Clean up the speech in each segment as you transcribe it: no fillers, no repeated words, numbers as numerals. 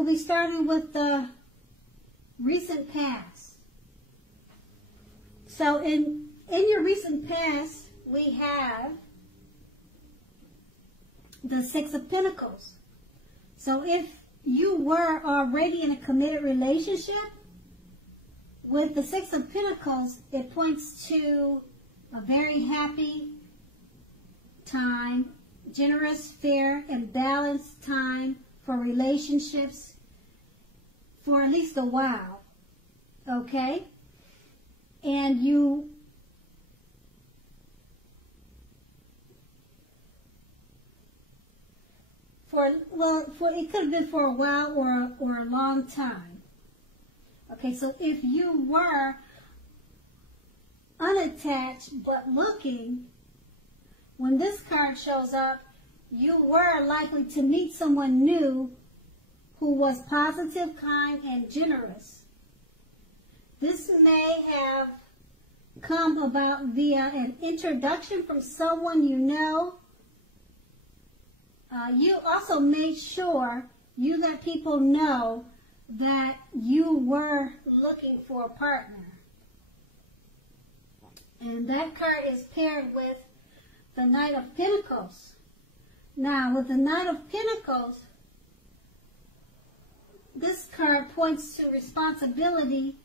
we'll be starting with the recent past. So in your recent past, we have the Six of Pentacles. So if you were already in a committed relationship, with the Six of Pentacles, it points to a very happy time, generous, fair, and balanced time for relationships for at least a while, okay? And it could have been for a while or a long time. Okay, so if you were unattached but looking, when this card shows up, you were likely to meet someone new who was positive, kind, and generous. This may have come about via an introduction from someone you know. You also made sure you let people know that you were looking for a partner. And that card is paired with the Knight of Pentacles. Now, with the Knight of Pentacles, this card points to responsibility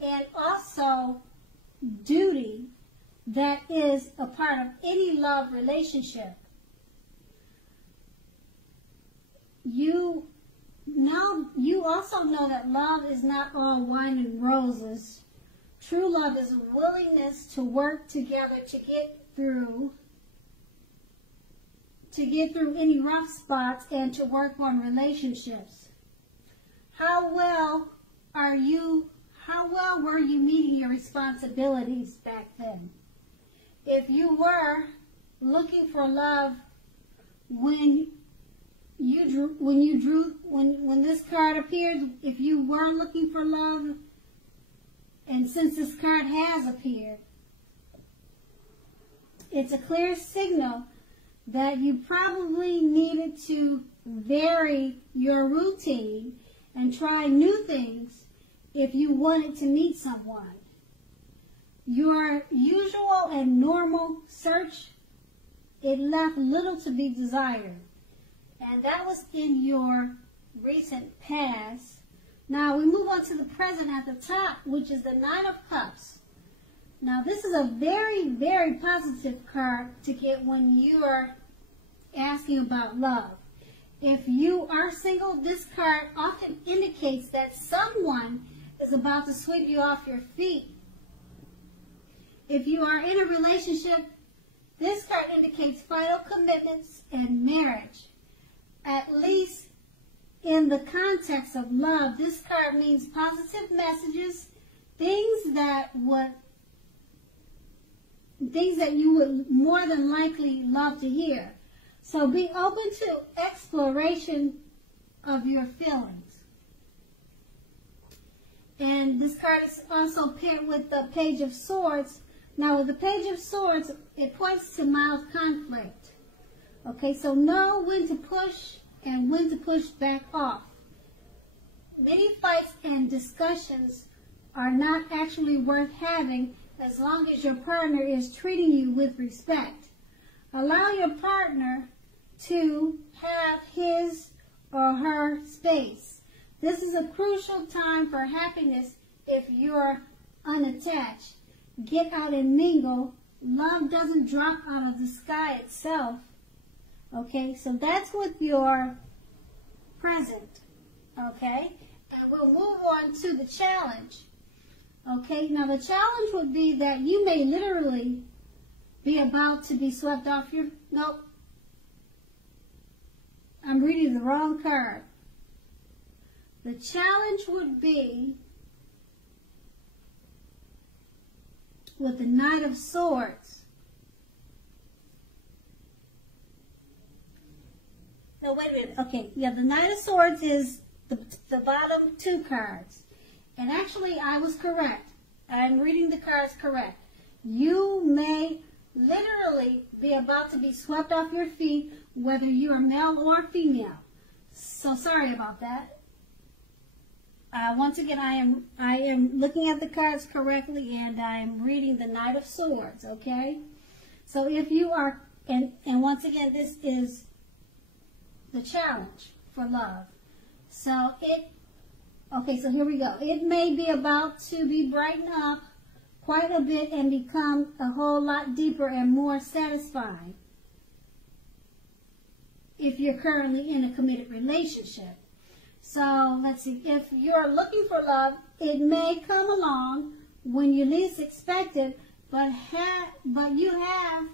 and also duty that is a part of any love relationship. You also know that love is not all wine and roses. True love is a willingness to work together to get through any rough spots and to work on relationships. How well were you meeting your responsibilities back then? If you were looking for love when this card appeared, if you were looking for love, and since this card has appeared, it's a clear signal that you probably needed to vary your routine and try new things if you wanted to meet someone. Your usual and normal search, it left little to be desired. And that was in your recent past. Now we move on to the present at the top, which is the Nine of Cups. Now this is a very, very positive card to get when you are asking about love. If you are single, this card often indicates that someone is about to sweep you off your feet. If you are in a relationship, this card indicates final commitments and marriage. At least in the context of love, this card means positive messages, things that you would more than likely love to hear. So be open to exploration of your feelings. And this card is also paired with the Page of Swords. Now with the Page of Swords, it points to mild conflict. Okay, so know when to push and when to push back off. Many fights and discussions are not actually worth having as long as your partner is treating you with respect. Allow your partner to have his or her space. This is a crucial time for happiness if you're unattached. Get out and mingle. Love doesn't drop out of the sky itself. Okay, so that's with your present. Okay, and we'll move on to the challenge. Okay, now the challenge would be that you may literally be about to be swept off your... Nope. I'm reading the wrong card. The challenge would be with the Knight of Swords. No, wait a minute. Okay, yeah, the Knight of Swords is the bottom two cards. And actually, I was correct. I'm reading the cards correct. You may literally be about to be swept off your feet, whether you are male or female. So sorry about that. Once again, I am looking at the cards correctly, and I am reading the Knight of Swords, okay? So if you are, and once again, this is the challenge for love. So okay, so here we go. It may be about to be brightened up quite a bit and become a whole lot deeper and more satisfying if you're currently in a committed relationship. So let's see, if you're looking for love, it may come along when you least expect it, but you have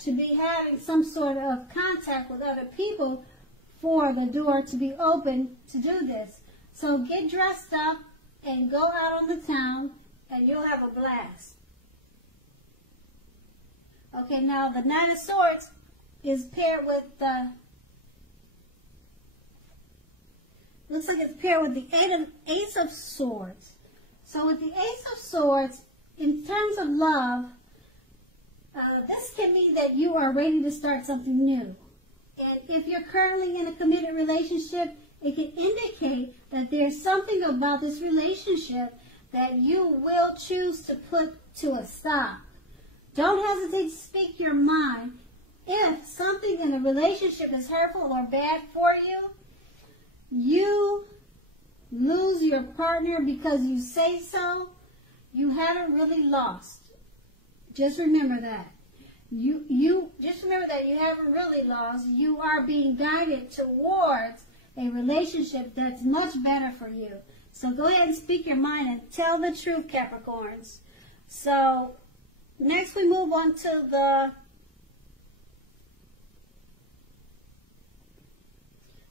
to be having some sort of contact with other people for the door to be open to do this. So get dressed up and go out on the town, and you'll have a blast. Okay, now the Nine of Swords is paired with the, looks like it's paired with the Ace of Swords. So with the Ace of Swords, in terms of love, this can mean that you are ready to start something new. And if you're currently in a committed relationship, it can indicate that there's something about this relationship that you will choose to put to a stop. Don't hesitate to speak your mind. If something in a relationship is hurtful or bad for you, you lose your partner because you say so, you haven't really lost. Just remember that. You just remember that you haven't really lost. You are being guided towards a relationship that's much better for you. So go ahead and speak your mind and tell the truth, Capricorns. So next we move on to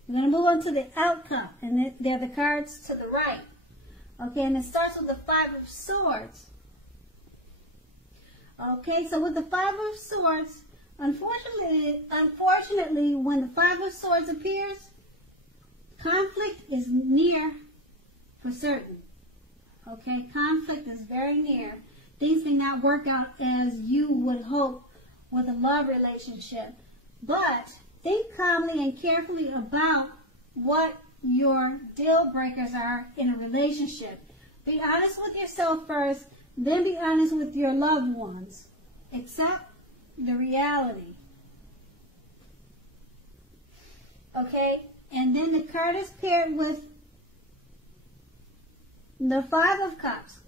we're going to move on to the outcome. And they're the cards to the right. Okay, and it starts with the Five of Swords. Okay, so with the Five of Swords, unfortunately, when the Five of Swords appears, conflict is near for certain. Okay, conflict is very near. Things may not work out as you would hope with a love relationship. But think calmly and carefully about what your deal breakers are in a relationship. Be honest with yourself first, then be honest with your loved ones. Accept the reality. Okay? And then the card is paired with the Five of Cups.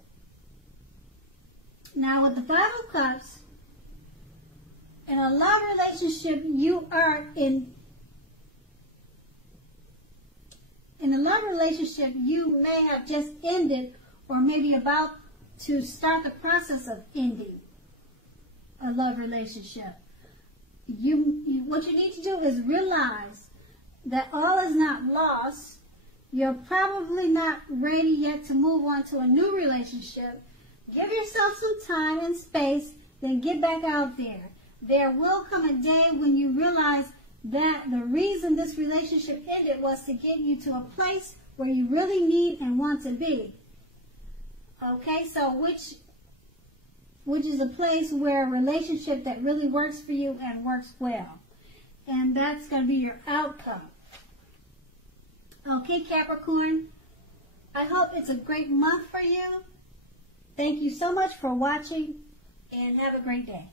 Now with the Five of Cups, in a love relationship, you are in a love relationship, you may have just ended or maybe about to start the process of ending a love relationship. What you need to do is realize that all is not lost. You're probably not ready yet to move on to a new relationship. Give yourself some time and space, then get back out there. There will come a day when you realize that the reason this relationship ended was to get you to a place where you really need and want to be. Okay, so which is a place where a relationship that really works for you and works well. And that's going to be your outcome. Okay, Capricorn, I hope it's a great month for you. Thank you so much for watching, and have a great day.